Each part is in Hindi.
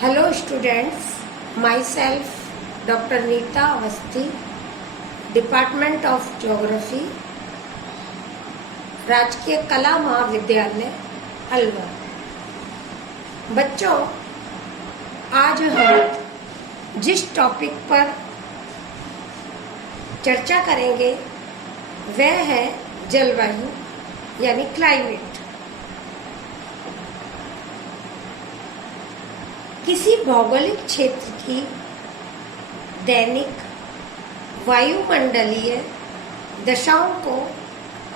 Hello students, myself Dr. Neeta Avasthi, Department of Geography, राजकीय कला महाविद्यालय अलवर। बच्चों, आज हम जिस टॉपिक पर चर्चा करेंगे वह है जलवायु यानी क्लाइमेट। किसी भौगोलिक क्षेत्र की दैनिक वायुमंडलीय दशाओं को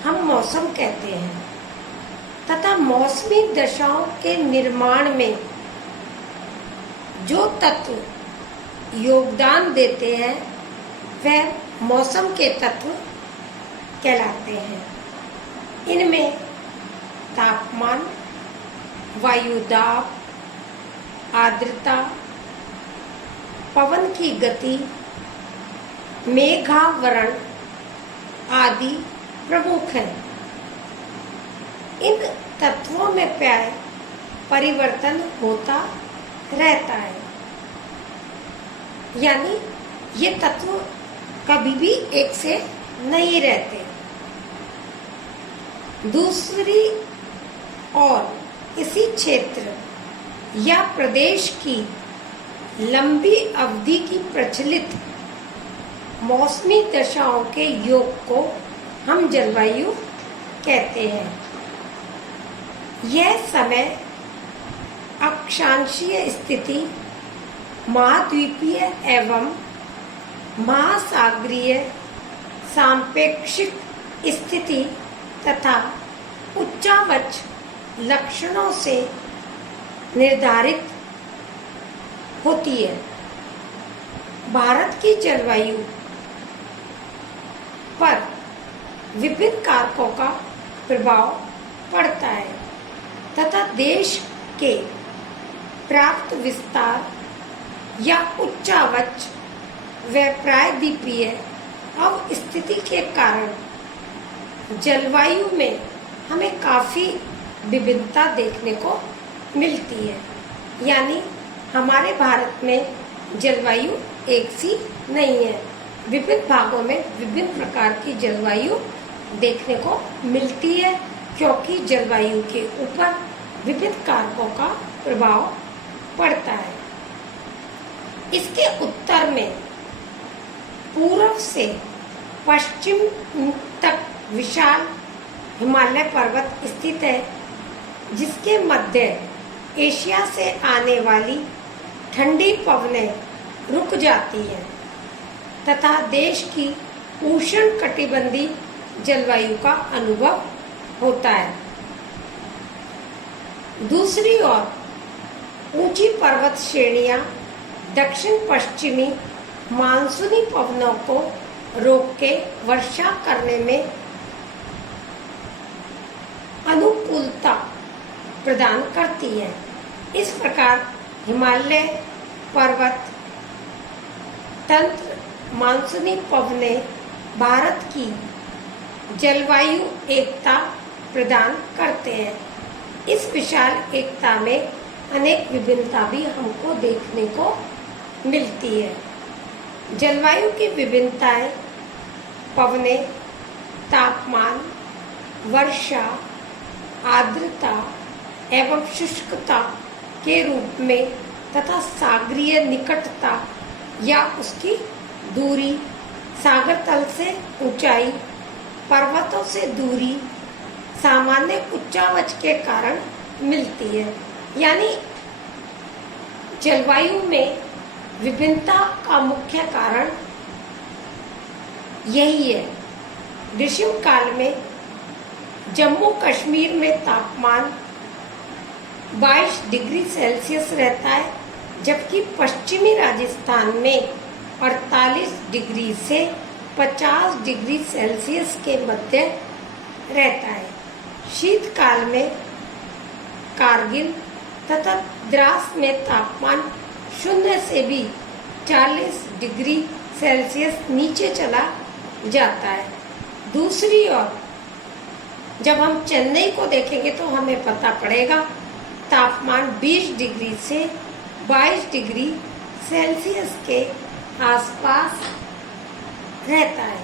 हम मौसम कहते हैं तथा मौसमी दशाओं के निर्माण में जो तत्व योगदान देते हैं वह मौसम के तत्व कहलाते हैं। इनमें तापमान, वायु दाब, आर्द्रता, पवन की गति, मेघावरण आदि प्रमुख हैं। इन तत्वों में प्राय परिवर्तन होता रहता है, यानी ये तत्व कभी भी एक से नहीं रहते। दूसरी ओर इसी क्षेत्र या प्रदेश की लंबी अवधि की प्रचलित मौसमी दशाओं के योग को हम जलवायु कहते हैं। यह समय अक्षांशीय स्थिति, महाद्वीपीय एवं महासागरीय सापेक्षिक स्थिति तथा उच्चावच लक्षणों से निर्धारित होती है। भारत की जलवायु पर विभिन्न कारकों का प्रभाव पड़ता है तथा देश के प्राप्त विस्तार या उच्चावच व प्रायद्वीपीय अवस्थिति के कारण जलवायु में हमें काफी विविधता देखने को मिलती है। यानी हमारे भारत में जलवायु एक सी नहीं है, विभिन्न भागों में विभिन्न प्रकार की जलवायु देखने को मिलती है, क्योंकि जलवायु के ऊपर विभिन्न कारकों का प्रभाव पड़ता है। इसके उत्तर में पूर्व से पश्चिम तक विशाल हिमालय पर्वत स्थित है, जिसके मध्य एशिया से आने वाली ठंडी पवनें रुक जाती हैं तथा देश की उष्ण कटिबंधीय जलवायु का अनुभव होता है। दूसरी ओर ऊंची पर्वत श्रेणियां दक्षिण पश्चिमी मानसूनी पवनों को रोक के वर्षा करने में अनुकूलता प्रदान करती है। इस प्रकार हिमालय पर्वत तंत्र मानसूनी पवनें भारत की जलवायु एकता प्रदान करते हैं। इस विशाल एकता में अनेक विभिन्नता भी हमको देखने को मिलती है। जलवायु की विभिन्नताएं पवनें, तापमान, वर्षा, आर्द्रता एवं शुष्कता के रूप में तथा सागरीय निकटता या उसकी दूरी, सागर तल से ऊंचाई, पर्वतों से दूरी, सामान्य उच्चावच के कारण मिलती है। यानी जलवायु में विभिन्नता का मुख्य कारण यही है। ग्रीष्म काल में जम्मू कश्मीर में तापमान 22 डिग्री सेल्सियस रहता है, जबकि पश्चिमी राजस्थान में 48 डिग्री से 50 डिग्री सेल्सियस के मध्य रहता है। शीतकाल में कारगिल तथा द्रास में तापमान 0 से भी 40 डिग्री सेल्सियस नीचे चला जाता है। दूसरी ओर जब हम चेन्नई को देखेंगे तो हमें पता पड़ेगा तापमान 20 डिग्री से 22 डिग्री सेल्सियस के आसपास रहता है।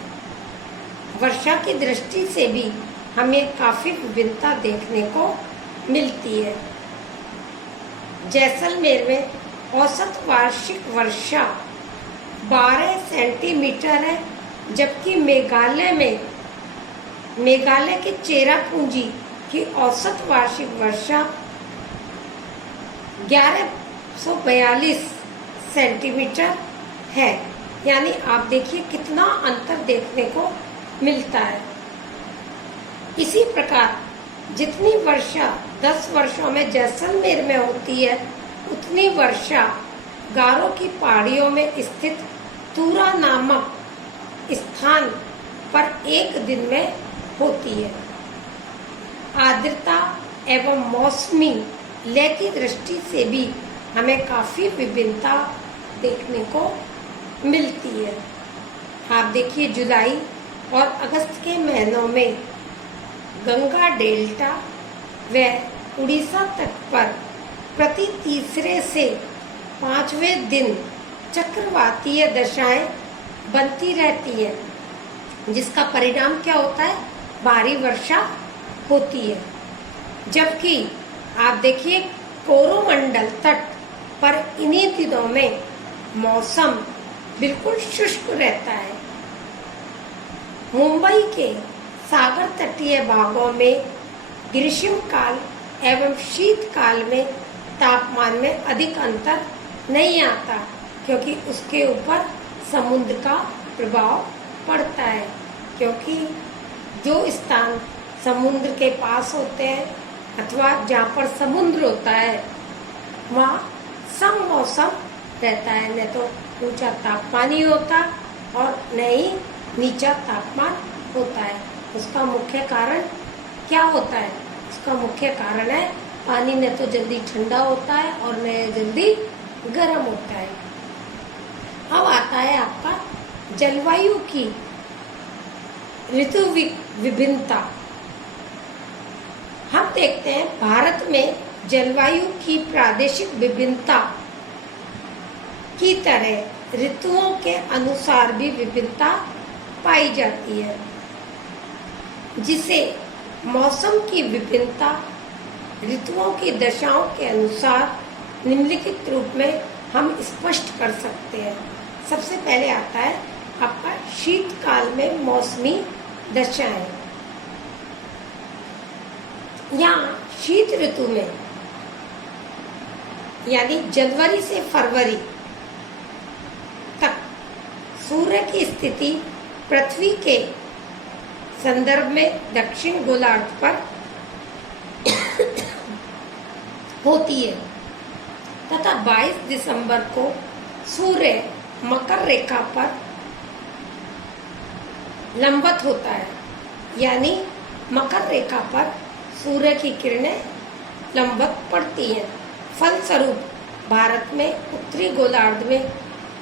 वर्षा की दृष्टि से भी हमें काफ़ी विभिन्नता देखने को मिलती है। जैसलमेर में औसत वार्षिक वर्षा 12 सेंटीमीटर है, जबकि मेघालय के चेरापूंजी की औसत वार्षिक वर्षा 1142 सेंटीमीटर है। यानी आप देखिए कितना अंतर देखने को मिलता है। इसी प्रकार जितनी वर्षा 10 वर्षों में जैसलमेर में होती है, उतनी वर्षा गारो की पहाड़ियों में स्थित तूरा नामक स्थान पर एक दिन में होती है। आर्द्रता एवं मौसमी लय की दृष्टि से भी हमें काफ़ी विभिन्नता देखने को मिलती है। आप देखिए जुलाई और अगस्त के महीनों में गंगा डेल्टा व उड़ीसा तट पर प्रति तीसरे से 5वें दिन चक्रवातीय दशाएं बनती रहती है, जिसका परिणाम क्या होता है? भारी वर्षा होती है। जबकि आप देखिए कोरोमंडल तट पर इन्हीं दिनों में मौसम बिल्कुल शुष्क रहता है। मुंबई के सागर तटीय भागों में ग्रीष्म काल एवं शीतकाल में तापमान में अधिक अंतर नहीं आता, क्योंकि उसके ऊपर समुद्र का प्रभाव पड़ता है। क्योंकि जो स्थान समुद्र के पास होते हैं अथवा जहाँ पर समुद्र होता है, वहाँ सम मौसम रहता है, न तो ऊंचा तापमान ही होता और न ही नीचा तापमान होता है। उसका मुख्य कारण क्या होता है? उसका मुख्य कारण है पानी न तो जल्दी ठंडा होता है और न जल्दी गर्म होता है। अब आता है आपका जलवायु की ऋतु विभिन्नता। हम देखते हैं भारत में जलवायु की प्रादेशिक विभिन्नता की तरह ऋतुओं के अनुसार भी विभिन्नता पाई जाती है, जिसे मौसम की विभिन्नता ऋतुओं की दशाओं के अनुसार निम्नलिखित रूप में हम स्पष्ट कर सकते हैं। सबसे पहले आता है आपका शीतकाल में मौसमी दशाएं। यहाँ शीत ऋतु में यानी जनवरी से फरवरी तक सूर्य की स्थिति पृथ्वी के संदर्भ में दक्षिण गोलार्ध पर होती है तथा 22 दिसंबर को सूर्य मकर रेखा पर लंबवत होता है। यानी मकर रेखा पर सूर्य की किरणें लंबवत पड़ती हैं। फलस्वरूप भारत में उत्तरी गोलार्ध में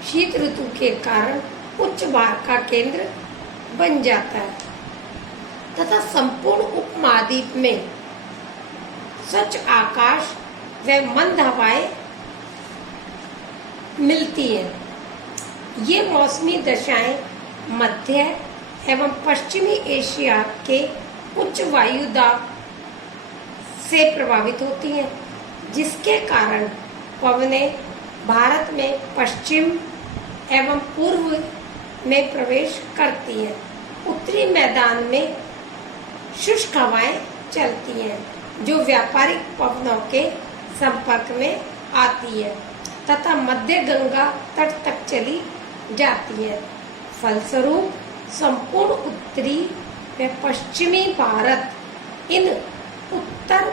शीत ऋतु के कारण उच्च भार का केंद्र बन जाता है तथा संपूर्ण उपमहाद्वीप में स्वच्छ आकाश व मंद हवाएं मिलती हैं। ये मौसमी दशाएं मध्य एवं पश्चिमी एशिया के उच्च वायु दाब से प्रभावित होती हैं, जिसके कारण पवनें भारत में पश्चिम एवं पूर्व में प्रवेश करती हैं। उत्तरी मैदान में शुष्क हवाएं चलती हैं, जो व्यापारिक पवनों के संपर्क में आती है तथा मध्य गंगा तट तक चली जाती है। फलस्वरूप संपूर्ण उत्तरी व पश्चिमी भारत इन उत्तर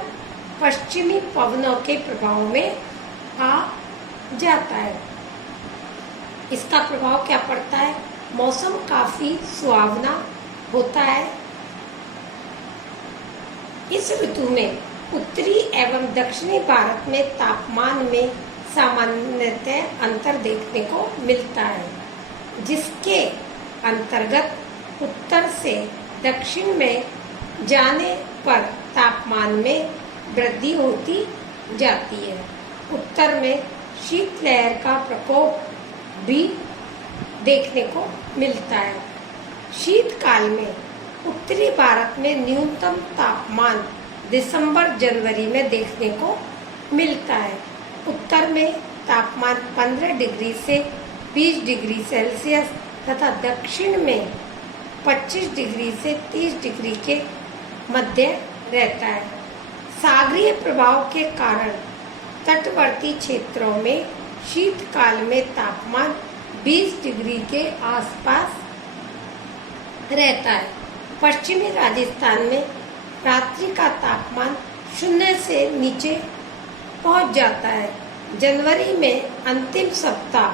पश्चिमी पवनों के प्रभाव में आ जाता है। इसका प्रभाव क्या पड़ता है? मौसम काफी सुहावना होता है। इस ऋतु में उत्तरी एवं दक्षिणी भारत में तापमान में सामान्यतः अंतर देखने को मिलता है, जिसके अंतर्गत उत्तर से दक्षिण में जाने पर तापमान में वृद्धि होती जाती है। उत्तर में शीतलहर का प्रकोप भी देखने को मिलता है। शीतकाल में उत्तरी भारत में न्यूनतम तापमान दिसंबर जनवरी में देखने को मिलता है। उत्तर में तापमान 15 डिग्री से 20 डिग्री सेल्सियस तथा दक्षिण में 25 डिग्री से 30 डिग्री के मध्य रहता है। सागरीय प्रभाव के कारण तटवर्ती क्षेत्रों में शीतकाल में तापमान 20 डिग्री के आसपास रहता है। पश्चिमी राजस्थान में रात्रि का तापमान 0 से नीचे पहुंच जाता है। जनवरी में अंतिम सप्ताह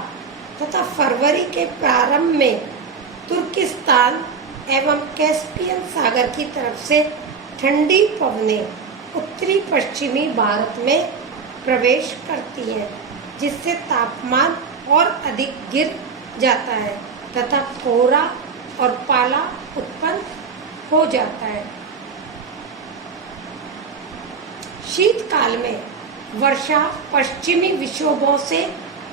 तथा फरवरी के प्रारंभ में तुर्किस्तान एवं कैस्पियन सागर की तरफ से ठंडी पवनें उत्तरी पश्चिमी भारत में प्रवेश करती हैं, जिससे तापमान और अधिक गिर जाता है तथा कोहरा और पाला उत्पन्न हो जाता है। शीतकाल में वर्षा पश्चिमी विक्षोभों से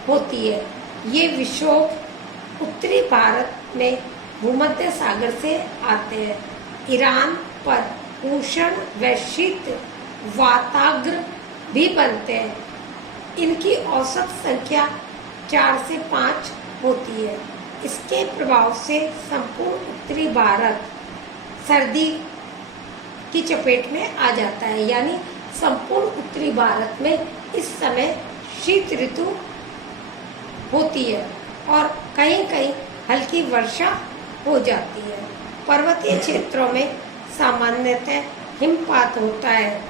होती है। ये विक्षोभ उत्तरी भारत में भूमध्य सागर से आते हैं। ईरान पर उष्ण व शीत वाताग्र भी बनते हैं। इनकी औसत संख्या 4 से 5 होती है। इसके प्रभाव से संपूर्ण उत्तरी भारत सर्दी की चपेट में आ जाता है, यानी संपूर्ण उत्तरी भारत में इस समय शीत ऋतु होती है और कहीं कहीं हल्की वर्षा हो जाती है। पर्वतीय क्षेत्रों में सामान्यतः हिमपात होता है।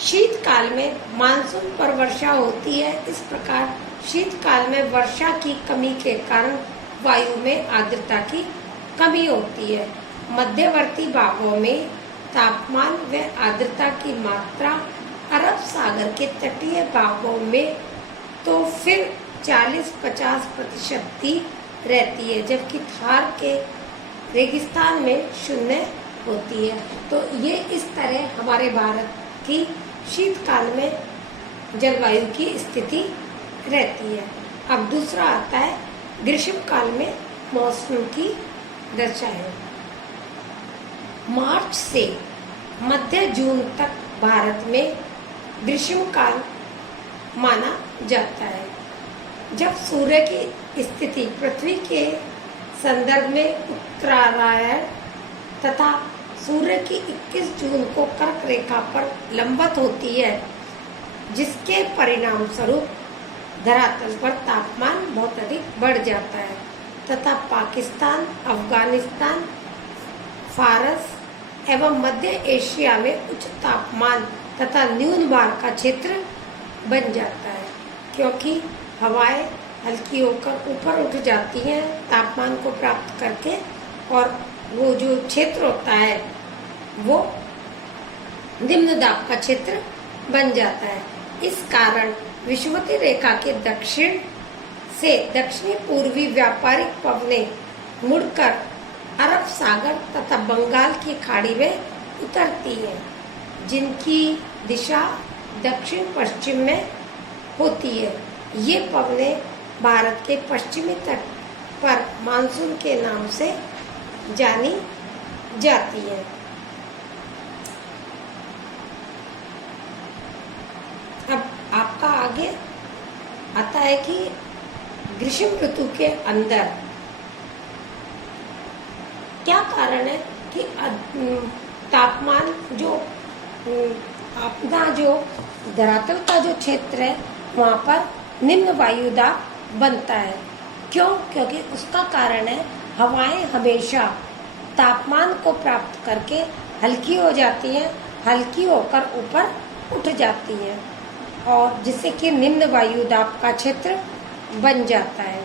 शीतकाल में मानसून पर वर्षा होती है। इस प्रकार शीतकाल में वर्षा की कमी के कारण वायु में आर्द्रता की कमी होती है। मध्यवर्ती भागों में तापमान व आर्द्रता की मात्रा अरब सागर के तटीय भागों में तो फिर 40-50% ही रहती है, जबकि थार के रेगिस्तान में 0 होती है। तो ये इस तरह हमारे भारत की शीतकाल में जलवायु की स्थिति रहती है। अब दूसरा आता है ग्रीष्म काल में मौसम की दशाएं। मार्च से मध्य जून तक भारत में ग्रीष्म काल माना जाता है, जब सूर्य की स्थिति पृथ्वी के संदर्भ में उत्तरायण तथा सूर्य की 21 जून को कर्क रेखा पर लंबवत होती है, जिसके परिणाम स्वरूप धरातल पर तापमान बहुत अधिक बढ़ जाता है तथा पाकिस्तान, अफगानिस्तान, फारस एवं मध्य एशिया में उच्च तापमान तथा न्यून भार का क्षेत्र बन जाता है, क्योंकि हवाएं हल्की होकर ऊपर उठ जाती हैं तापमान को प्राप्त करके, और वो जो क्षेत्र होता है वो निम्न दाब का क्षेत्र बन जाता है। इस कारण विषुवतीय रेखा के दक्षिण से दक्षिणी पूर्वी व्यापारिक पवनें मुड़कर अरब सागर तथा बंगाल की खाड़ी में उतरती हैं, जिनकी दिशा दक्षिण पश्चिम में होती है। ये पवनें भारत के पश्चिमी तट पर मानसून के नाम से जानी जाती है। अब आपका आगे आता है कि ग्रीष्म ऋतु के अंदर क्या कारण है कि तापमान जो अपना जो धरातल का जो क्षेत्र है वहाँ पर निम्न वायुदाब बनता है। क्यों? क्योंकि उसका कारण है हवाएं हमेशा तापमान को प्राप्त करके हल्की हो जाती हैं, हल्की होकर ऊपर उठ जाती हैं और जिससे कि निम्न वायुदाब का क्षेत्र बन जाता है।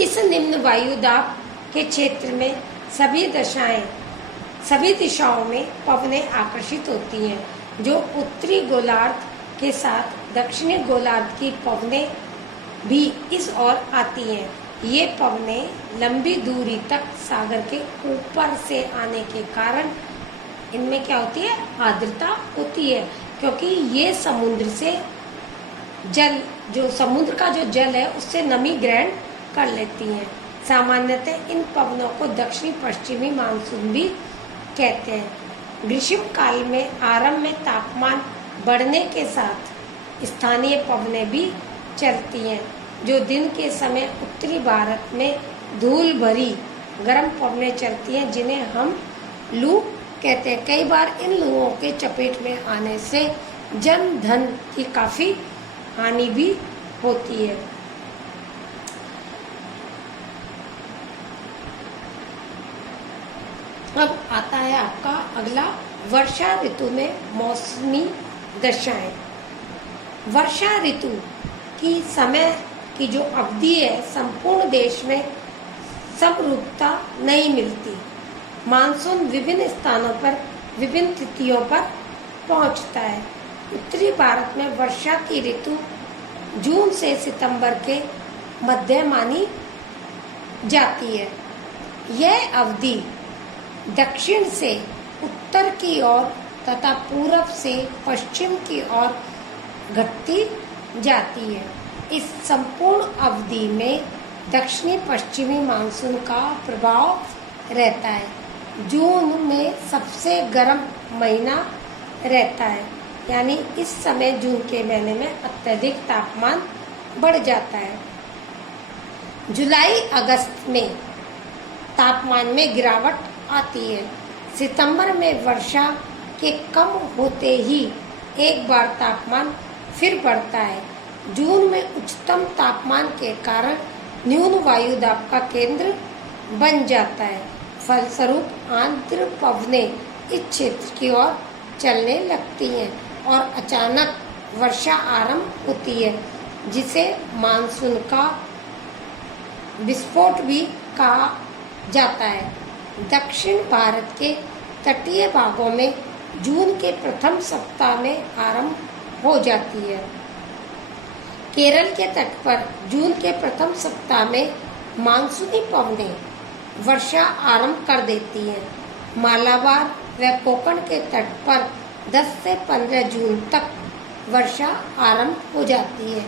इस निम्न वायुदाब के क्षेत्र में सभी दिशाओं में पवनें आकर्षित होती हैं, जो उत्तरी गोलार्ध के साथ दक्षिणी गोलार्ध की पवनें भी इस ओर आती हैं। ये पवनें लंबी दूरी तक सागर के ऊपर से आने के कारण इनमें क्या होती है? आर्द्रता होती है, क्योंकि ये समुद्र से जल, जो समुद्र का जो जल है उससे नमी ग्रहण कर लेती हैं। सामान्यतः इन पवनों को दक्षिणी पश्चिमी मानसून भी कहते हैं। ग्रीष्म काल में आरंभ में तापमान बढ़ने के साथ स्थानीय पवनें भी चलती हैं, जो दिन के समय उत्तरी भारत में धूल भरी गर्म पवनें चलती हैं, जिन्हें हम लू कहते हैं। कई बार इन लूओं के चपेट में आने से जन धन की काफ़ी हानि भी होती है। अब आता है आपका अगला, वर्षा ऋतु में मौसमी दशाएं। वर्षा ऋतु की समय की जो अवधि है, संपूर्ण देश में समरूपता नहीं मिलती। मानसून विभिन्न स्थानों पर विभिन्न तिथियों पर पहुंचता है। उत्तरी भारत में वर्षा की ऋतु जून से सितंबर के मध्य मानी जाती है। यह अवधि दक्षिण से उत्तर की ओर तथा पूरब से पश्चिम की ओर घटती जाती है। इस संपूर्ण अवधि में दक्षिणी पश्चिमी मानसून का प्रभाव रहता है। जून में सबसे गर्म महीना रहता है, यानी इस समय जून के महीने में अत्यधिक तापमान बढ़ जाता है। जुलाई अगस्त में तापमान में गिरावट आती है। सितंबर में वर्षा के कम होते ही एक बार तापमान फिर बढ़ता है। जून में उच्चतम तापमान के कारण न्यून वायु दाब का केंद्र बन जाता है। फलस्वरूप आर्द्र पवनें इस क्षेत्र की ओर चलने लगती हैं और अचानक वर्षा आरंभ होती है, जिसे मानसून का विस्फोट भी कहा जाता है। दक्षिण भारत के तटीय भागों में जून के प्रथम सप्ताह में आरंभ हो जाती है। केरल के तट पर जून के प्रथम सप्ताह में मानसूनी पवनें वर्षा आरंभ कर देती हैं। मालाबार व कोंकण के तट पर 10 से 15 जून तक वर्षा आरंभ हो जाती है।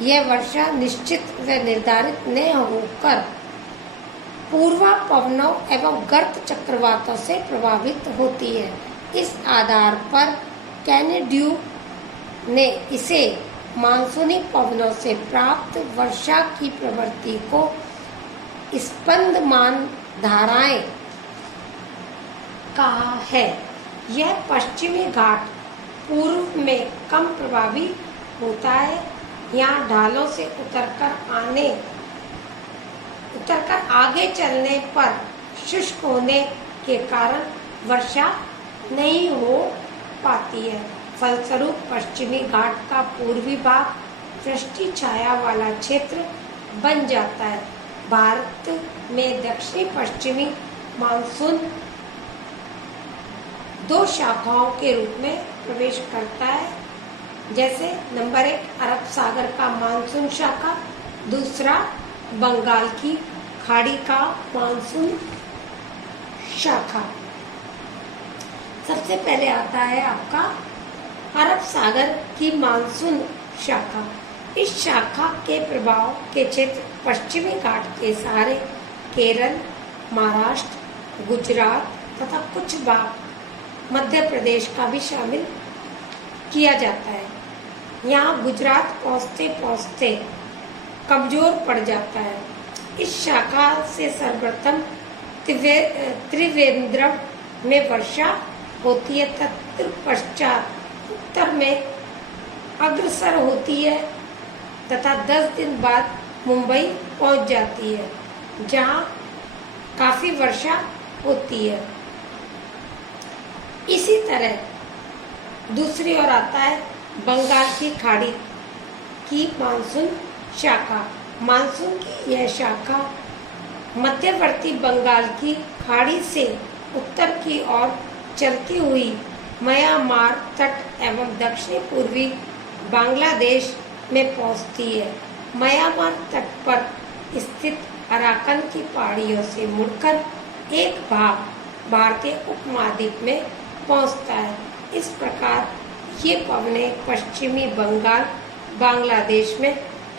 यह वर्षा निश्चित व निर्धारित न होकर पूर्वा पवनों एवं गर्त चक्रवातों से प्रभावित होती है। इस आधार पर कैनेडियू ने इसे मानसूनी पवनों से प्राप्त वर्षा की प्रवृत्ति को स्पंदमान धाराएं कहा है। यह पश्चिमी घाट पूर्व में कम प्रभावी होता है। यहाँ ढालों से उतरकर आगे चलने पर शुष्क होने के कारण वर्षा नहीं हो पाती है। फलस्वरूप पश्चिमी घाट का पूर्वी भाग वृष्टि छाया वाला क्षेत्र बन जाता है। भारत में दक्षिणी पश्चिमी मानसून 2 शाखाओं के रूप में प्रवेश करता है, जैसे नंबर 1 अरब सागर का मानसून शाखा, दूसरा बंगाल की खाड़ी का मानसून शाखा। सबसे पहले आता है आपका अरब सागर की मानसून शाखा। इस शाखा के प्रभाव के क्षेत्र पश्चिमी घाट के सहारे केरल, महाराष्ट्र, गुजरात तथा कुछ भाग मध्य प्रदेश का भी शामिल किया जाता है। यहाँ गुजरात पहुँचते पहुँचते कमजोर पड़ जाता है। इस शाखा से सर्वप्रथम त्रिवेंद्रम में वर्षा होती है, तत्पश्चात उत्तर में अग्रसर होती है तथा 10 दिन बाद मुंबई पहुंच जाती है, जहां काफी वर्षा होती है। इसी तरह दूसरी ओर आता है बंगाल की खाड़ी की मानसून शाखा। मानसून की यह शाखा मध्यवर्ती बंगाल की खाड़ी से उत्तर की ओर चलती हुई म्यांमार तट एवं दक्षिण पूर्वी बांग्लादेश में पहुंचती है। म्यांमार तट पर स्थित अराकन की पहाड़ियों से मुड़कर एक भाग भारतीय उपमहाद्वीप में पहुंचता है। इस प्रकार ये पवनें पश्चिमी बंगाल बांग्लादेश में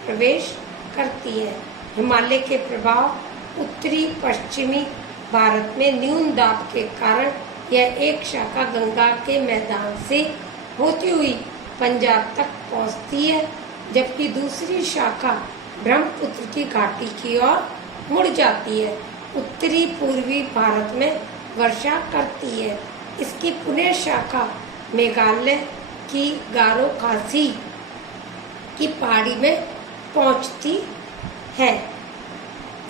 प्रवेश करती है। हिमालय के प्रभाव उत्तरी पश्चिमी भारत में न्यून दाब के कारण यह एक शाखा गंगा के मैदान से होती हुई पंजाब तक पहुंचती है, जबकि दूसरी शाखा ब्रह्मपुत्र की घाटी की ओर मुड़ जाती है। उत्तरी पूर्वी भारत में वर्षा करती है। इसकी पुनः शाखा मेघालय की गारो खासी की पहाड़ी में पहुंचती है।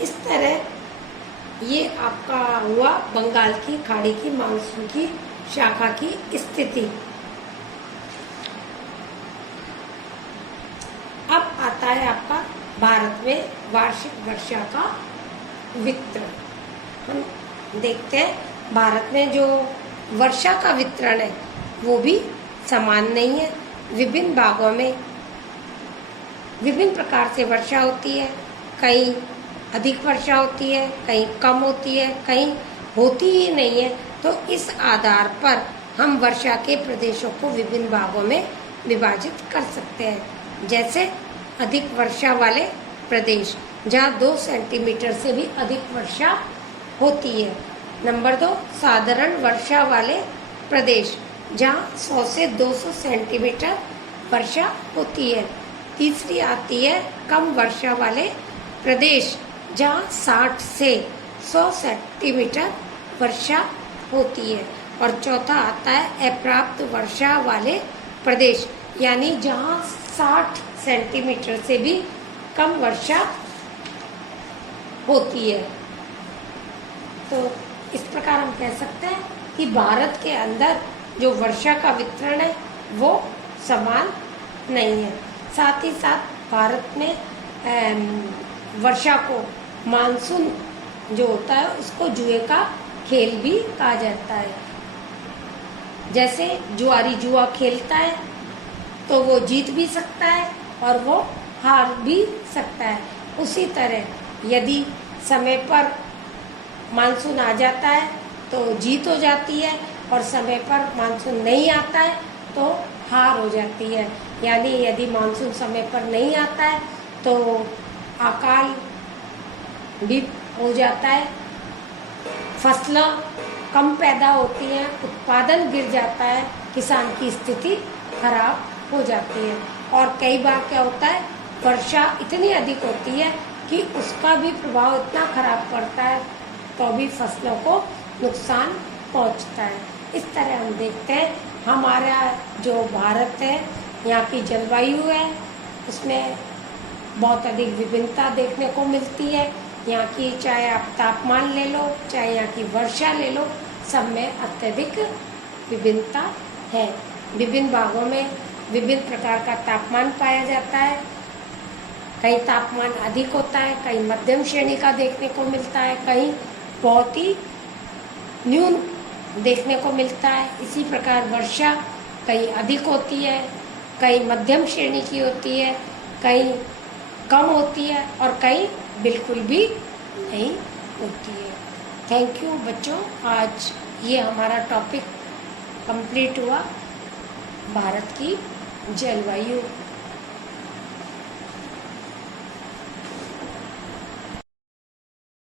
इस तरह ये आपका हुआ बंगाल की खाड़ी की मानसून की शाखा की स्थिति। अब आता है आपका भारत में वार्षिक वर्षा का वितरण। हम देखते हैं भारत में जो वर्षा का वितरण है वो भी समान नहीं है। विभिन्न भागों में विभिन्न प्रकार से वर्षा होती है। कहीं अधिक वर्षा होती है, कहीं कम होती है, कहीं होती ही नहीं है। तो इस आधार पर हम वर्षा के प्रदेशों को विभिन्न भागों में विभाजित कर सकते हैं। जैसे अधिक वर्षा वाले प्रदेश जहाँ 2 सेंटीमीटर से भी अधिक वर्षा होती है। नंबर 2, साधारण वर्षा वाले प्रदेश जहाँ 100 से 200 सेंटीमीटर वर्षा होती है। तीसरी आती है कम वर्षा वाले प्रदेश जहाँ 60 से 100 सेंटीमीटर वर्षा होती है। और चौथा आता है अप्राप्त वर्षा वाले प्रदेश, यानी जहाँ 60 सेंटीमीटर से भी कम वर्षा होती है। तो इस प्रकार हम कह सकते हैं कि भारत के अंदर जो वर्षा का वितरण है वो समान नहीं है। साथ ही साथ भारत में वर्षा को मानसून जो होता है उसको जुए का खेल भी कहा जाता है। जैसे जुआरी जुआ खेलता है तो वो जीत भी सकता है और वो हार भी सकता है। उसी तरह यदि समय पर मानसून आ जाता है तो जीत हो जाती है और समय पर मानसून नहीं आता है तो हार हो जाती है। यानी यदि मानसून समय पर नहीं आता है तो अकाल भी हो जाता है, फसलें कम पैदा होती हैं, उत्पादन गिर जाता है, किसान की स्थिति खराब हो जाती है। और कई बार क्या होता है, वर्षा इतनी अधिक होती है कि उसका भी प्रभाव इतना खराब पड़ता है तो भी फसलों को नुकसान पहुंचता है। इस तरह हम देखते हैं हमारा जो भारत है, यहाँ की जलवायु है, उसमें बहुत अधिक विभिन्नता देखने को मिलती है। यहाँ की चाहे आप तापमान ले लो, चाहे यहाँ की वर्षा ले लो, सब में अत्यधिक विभिन्नता है। विभिन्न भागों में विभिन्न प्रकार का तापमान पाया जाता है। कहीं तापमान अधिक होता है, कहीं मध्यम श्रेणी का देखने को मिलता है, कहीं बहुत ही न्यून देखने को मिलता है। इसी प्रकार वर्षा कहीं अधिक होती है, कहीं मध्यम श्रेणी की होती है, कहीं कम होती है और कहीं बिल्कुल भी नहीं होती है। थैंक यू बच्चों, आज ये हमारा टॉपिक कंप्लीट हुआ, भारत की जलवायु।